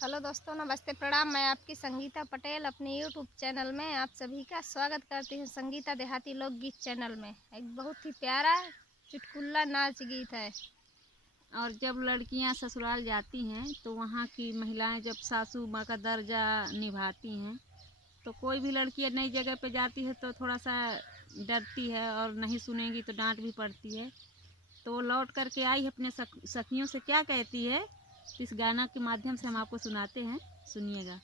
Hello दोस्तों, नमस्ते, प्रणाम। मैं आपकी संगीता पटेल अपने यूट्यूब चैनल में आप सभी का स्वागत करती हूँ। संगीता देहाती लोकगीत चैनल में एक बहुत ही प्यारा चुटकुला नाच गीत है। और जब लड़कियां ससुराल जाती हैं तो वहाँ की महिलाएं जब सासू माँ का दर्जा निभाती हैं, तो कोई भी लड़की नई जगह पे जाती है तो थोड़ा सा डरती है और नहीं सुनेगी तो डांट भी पड़ती है। तो वो लौट करके आई अपने सखियों से क्या कहती है, इस गाना के माध्यम से हम आपको सुनाते हैं, सुनिएगा।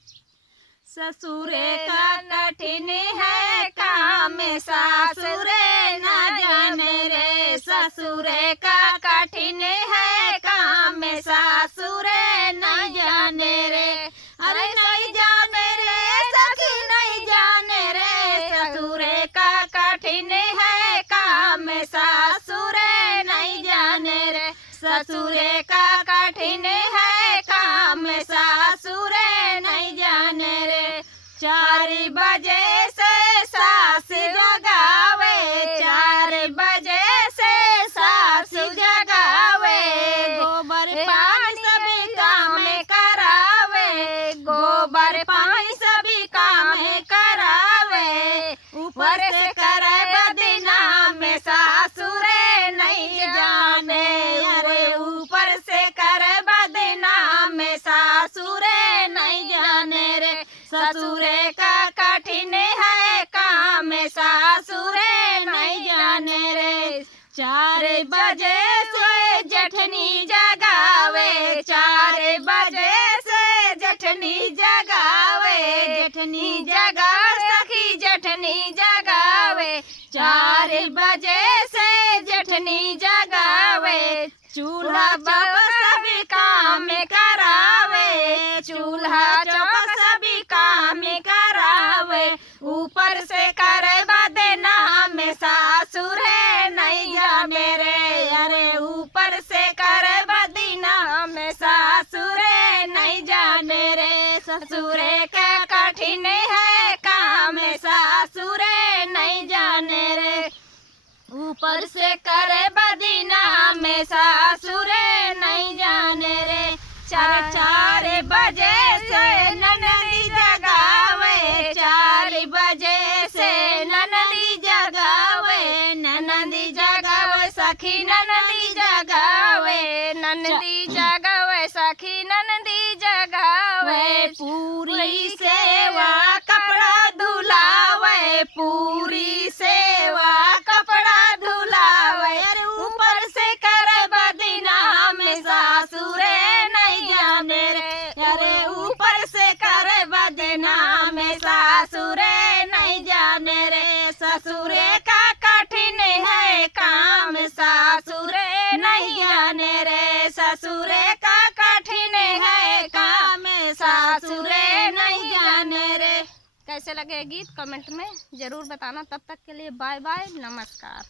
ससुरे का कठिन है काम, सासुरे न जाने रे। ससुरे का कठिन है काम, सासुरे न जाने रे। अरे नहीं जाने रे सखी, नहीं जाने रे। ससुरे का कठिन है काम, सासुरे नहीं जाने रे। ससुरे का कठिन है काम, सासुरे नहीं जाने रे। 4 बजे से सास जगावे, 4 बजे से सास जगावे। गोबर पानी सभी काम करावे, गोबर पानी सभी काम करावे। ऊपर से करे बदनाम, सासुरे नहीं जाने। अरे ऊपर से करे बदनाम, सासुरे नहीं जाने रे। ससुरे का कठिन है काम, सासुरे नहीं जाने रे। 4 बजे से जठनी जगावे, 4 बजे से जठनी जगावे। जठनी जगावे सखी, जठनी जगावे। 4 बजे से जठनी जगावे। चूल्हा चौका सभी काम करावे, चूल्हा चौका सभी काम करावे। ऊपर से करे बदनाम, सासुरे नहीं जाने रे। अरे ऊपर से करे बदनाम, सासुरे नहीं जाने रे। ससुरे का कठिन है काम, सासुरे नहीं जाने रे। ऊपर से करे बदनाम, सासुरे नहीं जाने रे। 4 बजे से ननदी जगावे, 4 बजे से ननदी जगावे। ननदी जगावे सखी, ननदी जगावे। ननदी जगावे सखी, ननदी जगावे। पूरी सेवा कपड़ा धुलावे, पूरी सेवा कपड़ा धुलावे। अरे ऊपर से करे बदनाम, सासुरे नहीं जाने रे। अरे ऊपर से करे बदनाम, सासुरे नहीं जाने रे। ससुरे का कठिन है काम, सासुरे नहीं जाने रे। ससुरे का कठिन है काम, सासुरे नहीं जाने रे। कैसे लगे गीत कमेंट में ज़रूर बताना। तब तक के लिए बाय बाय, नमस्कार।